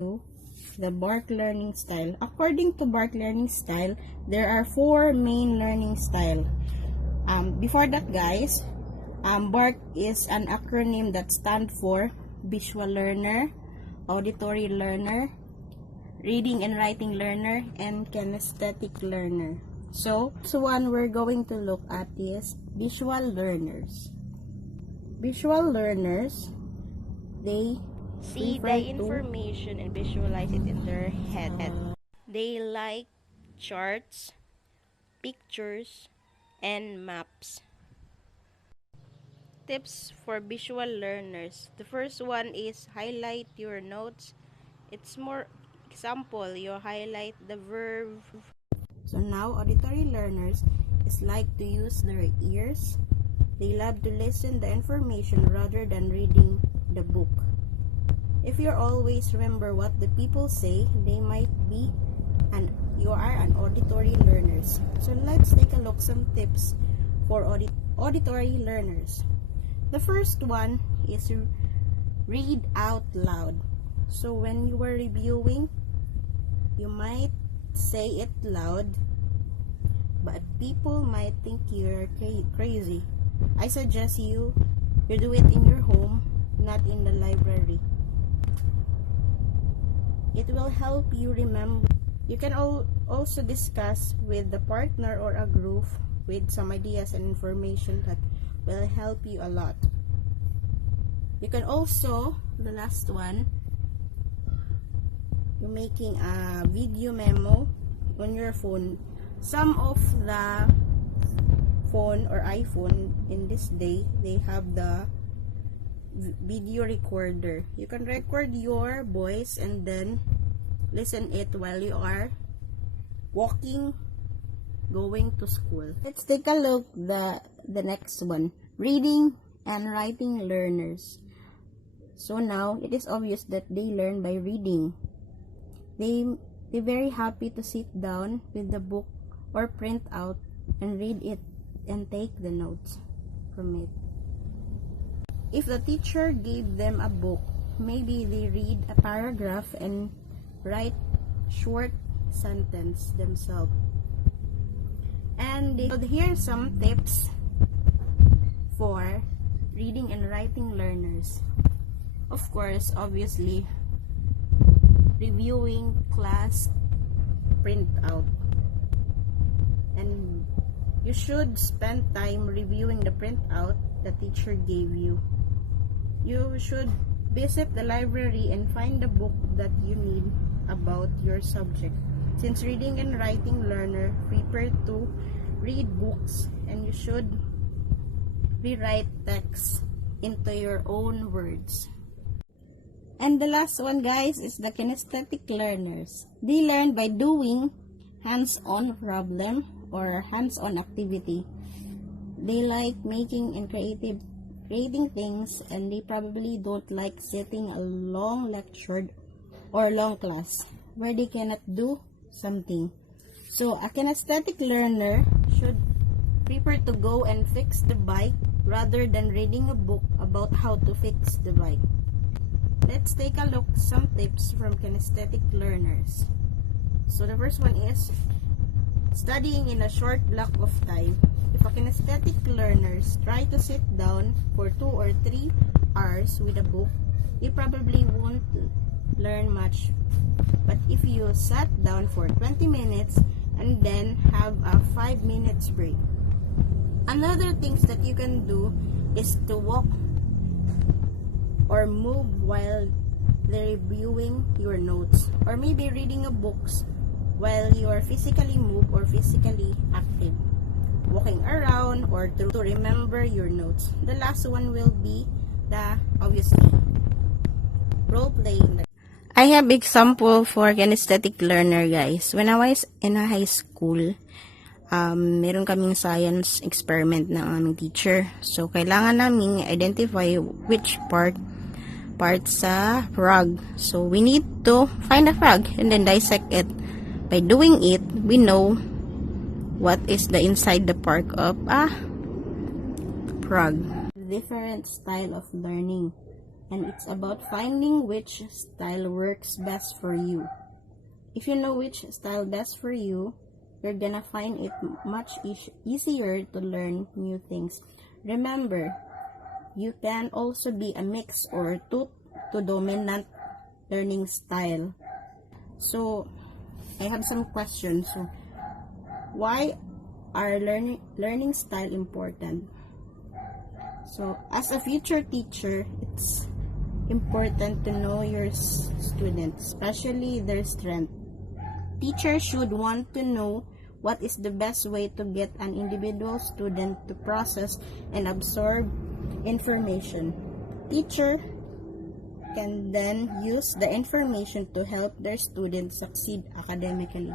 The Vark learning style. According to Vark learning style, there are 4 main learning style. Before that, guys, Vark is an acronym that stands for visual learner, auditory learner, reading and writing learner, and kinesthetic learner. So one we're going to look at is visual learners. Visual learners, they see the information and visualize it in their head. They like charts, pictures, and maps. Tips for visual learners. The first one is highlight your notes. It's more example, you highlight the verb. So now auditory learners is like to use their ears. They love to listen the information rather than reading the book. If you always remember what the people say, they might be you are an auditory learners. So let's take a look some tips for auditory learners. The first one is read out loud. So when you are reviewing, you might say it loud, but people might think you're crazy. I suggest you do it in your home, not in the library. It will help you remember. You can also discuss with the partner or a group with some ideas and information that will help you a lot. You can also, the last one, you're making a video memo on your phone. Some of the phone or iPhone in this day, they have the video recorder. You can record your voice and then listen it while you are walking, going to school. Let's take a look the next one, reading and writing learners. So now it is obvious that they learn by reading. They're very happy to sit down with the book or print out and read it and take the notes from it. If the teacher gave them a book, maybe they read a paragraph and write short sentence themselves. And here's some tips for reading and writing learners. Of course, obviously, reviewing class printout. And you should spend time reviewing the printout the teacher gave you. You should visit the library and find the book that you need about your subject. Since reading and writing learner prepare to read books, and you should rewrite text into your own words. And the last one, guys, is the kinesthetic learners. They learn by doing hands-on problem or hands-on activity. They like making and creating things, and they probably don't like sitting a long lecture or long class where they cannot do something. So a kinesthetic learner should prefer to go and fix the bike rather than reading a book about how to fix the bike. Let's take a look some tips from kinesthetic learners. So the first one is studying in a short block of time. If a kinesthetic learners try to sit down for 2 or 3 hours with a book, they probably won't learn much. But if you sat down for 20 minutes and then have a 5 minutes break. Another things that you can do is to walk or move while they're reviewing your notes, or maybe reading a books while you are physically move or physically active, walking around or to remember your notes. The last one will be the obviously role playing. I have example for kinesthetic learner, guys. When I was in a high school, meron kaming science experiment ng aming teacher. So kailangan naming identify which part sa frog. So we need to find a frog and then dissect it. By doing it, we know what is the inside the part of a frog. Different style of learning. and it's about finding which style works best for you. If you know which style best for you, you're gonna find it much easier to learn new things. Remember, you can also be a mix or two to dominant learning style. So, I have some questions. So, why are learning style important? So, as a future teacher, it's important to know your students, especially their strength. Teachers should want to know what is the best way to get an individual student to process and absorb information. Teacher can then use the information to help their students succeed academically.